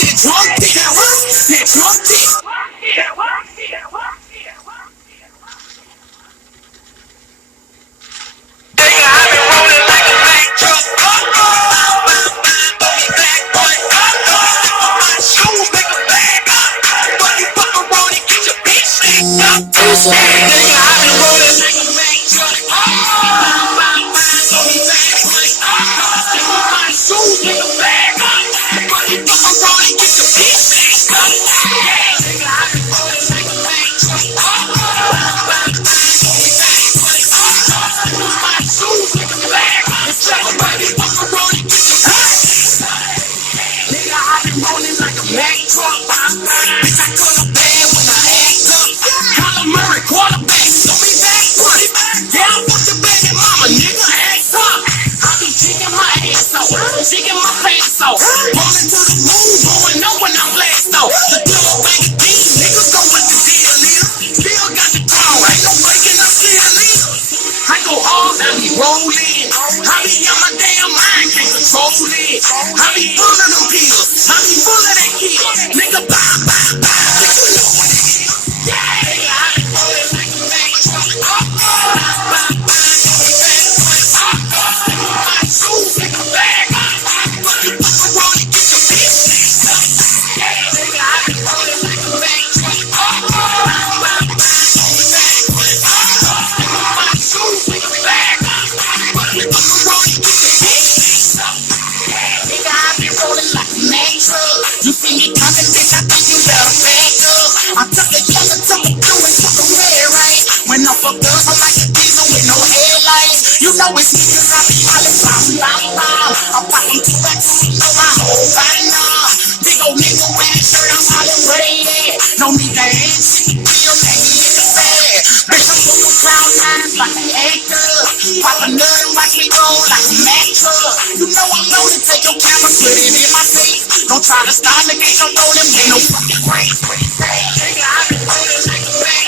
that drunk dick. That drunk dick. Shaking my pants off, rolling to the moon, blowing up when I'm blast off. The club back again, niggas know what the deal is. Still got the crown, ain't no breaking up still is. I go hard, I be rolling. I be on my damn mind, can't control it. I be full of them pills, I be full of that kill. Nigga, bye, bye, bye, nigga, you know what it is. Yeah, I be rolling like a Mack truck. Bye, bye, bye, my shoes in the bag. You see me coming, bitch, I think you better back up. I took the yellow, took the blue, and took the red, right? When I fuck up, I'm like a diesel with no headlights. You know it's niggas, I be hollering, I'm popping two racks, you know my whole body now. Big old nigga wearing shirt, I'm hollering red. No need to hand shit, feel like he in the bag. Bitch, I'm moving cloud nine like an actor. Pop a nut and watch me roll like a Mack truck. You know I'm loaded, take your camera, put it in my face. Don't try to stop me, ain't no rolling, ain't no fucking race. Nigga, I been rolling like a Mack.